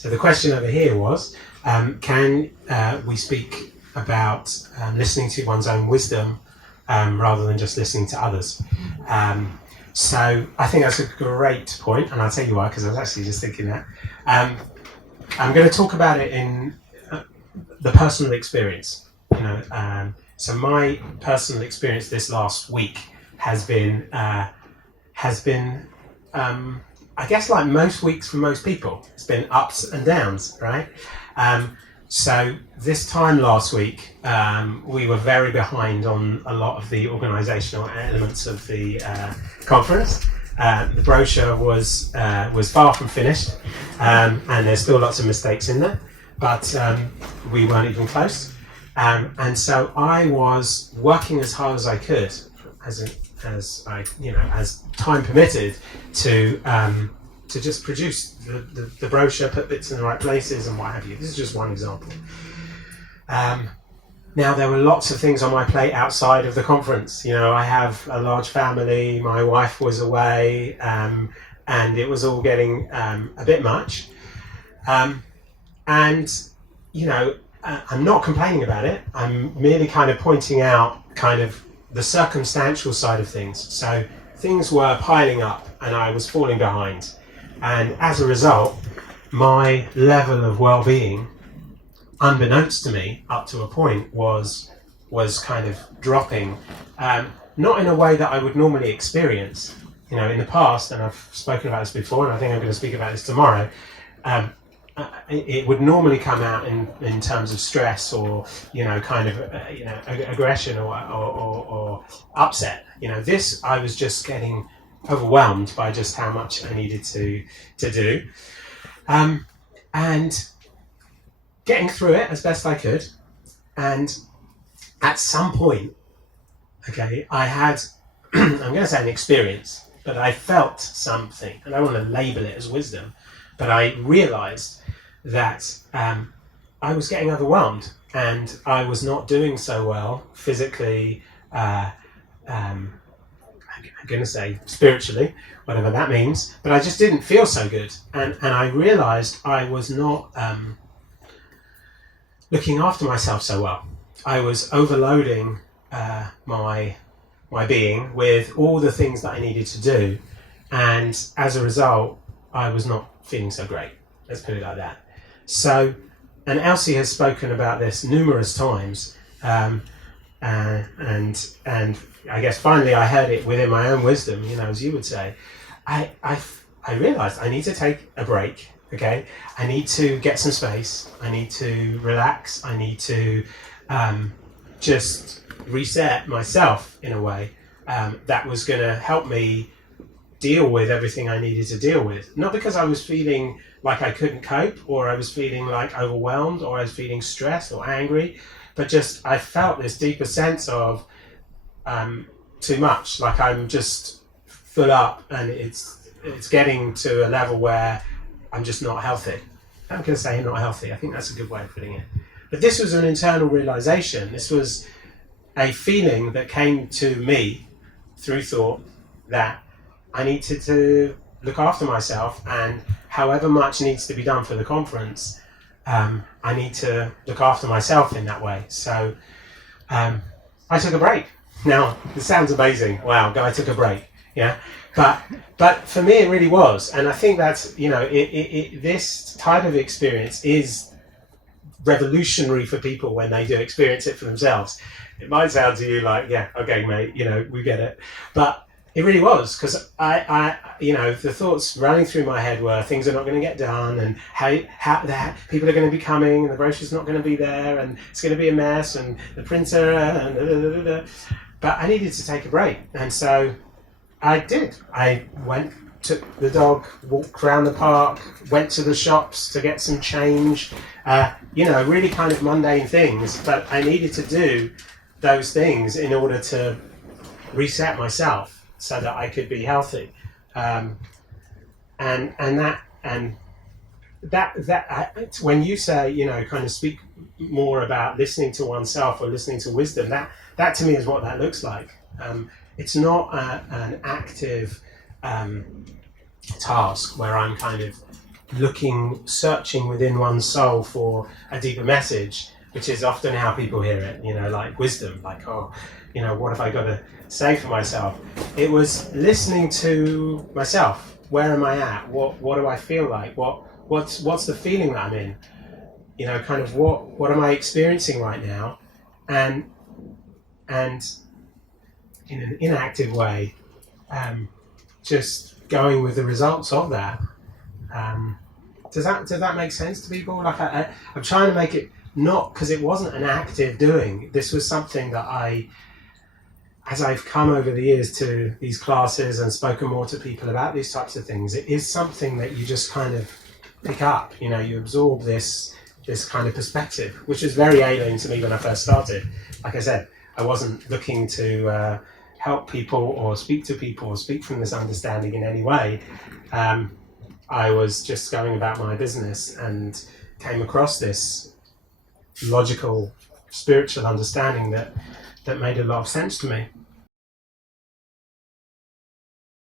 So the question over here was, can we speak about listening to one's own wisdom rather than just listening to others? So I think that's a great point, and I'll tell you why, because I was actually just thinking that. I'm going to talk about it in the personal experience. So my personal experience this last week has been, I guess, like most weeks for most people. It's been ups and downs, right? So this time last week, we were very behind on a lot of the organisational elements of the conference. The brochure was far from finished, and there's still lots of mistakes in there, but we weren't even close. And so I was working as hard as I could, as time permitted, to just produce the brochure, put bits in the right places and what have you. This is just one example. Now, there were lots of things on my plate outside of the conference. I have a large family, my wife was away, and it was all getting a bit much. I'm not complaining about it. I'm merely kind of pointing out kind of the circumstantial side of things. So things were piling up and I was falling behind. And as a result, my level of well-being, unbeknownst to me, up to a point, was kind of dropping. Not in a way that I would normally experience. In the past, and I've spoken about this before, and I think I'm going to speak about this tomorrow, it would normally come out in terms of stress or aggression or upset. This, I was just getting overwhelmed by just how much I needed to do, and getting through it as best I could. And at some point, I had I'm going to say an experience, but I felt something, and I want to label it as wisdom, but I realized that I was getting overwhelmed and I was not doing so well physically, I'm going to say spiritually, whatever that means, but I just didn't feel so good. And I realized I was not looking after myself so well. I was overloading my being with all the things that I needed to do, and as a result, I was not feeling so great. Let's put it like that. So, and Elsie has spoken about this numerous times, and I guess finally I heard it within my own wisdom, as you would say. I realized I need to take a break. Okay, I need to get some space. I need to relax. I need to just reset myself in a way that was going to help me deal with everything I needed to deal with. Not because I was feeling like I couldn't cope, or I was feeling like overwhelmed, or I was feeling stressed or angry, but just I felt this deeper sense of too much, like I'm just full up, and it's getting to a level where I'm just not healthy. I'm going to say not healthy. I think that's a good way of putting it. But this was an internal realization. This was a feeling that came to me through thought that I needed to look after myself, and however much needs to be done for the conference, I need to look after myself in that way. So I took a break. Now, this sounds amazing. Wow, guy took a break. Yeah. But for me, it really was. And I think that's, this type of experience is revolutionary for people when they do experience it for themselves. It might sound to you like, yeah, okay, mate, we get it. But it really was, because I the thoughts running through my head were things are not going to get done, and how people are going to be coming, and the brochure's not going to be there, and it's going to be a mess, and the printer, and But I needed to take a break, and so I did. I went, took the dog, walked around the park, went to the shops to get some change, really kind of mundane things, but I needed to do those things in order to reset myself so that I could be healthy. When you say, kind of speak more about listening to oneself or listening to wisdom, that to me is what that looks like. It's not an active task where I'm kind of searching within one's soul for a deeper message, which is often how people hear it, like wisdom, like, oh, what have I got to say for myself? It was listening to myself. Where am I at? What do I feel like? What's the feeling that I'm in? Kind of what am I experiencing right now? And in an inactive way, just going with the results of that. Does that make sense to people? Like I'm trying to make it not because it wasn't an active doing. This was something that as I've come over the years to these classes and spoken more to people about these types of things, it is something that you just kind of pick up. You absorb this kind of perspective, which is very alien to me when I first started. Like I said, I wasn't looking to help people or speak to people or speak from this understanding in any way. I was just going about my business and came across this logical, spiritual understanding that made a lot of sense to me.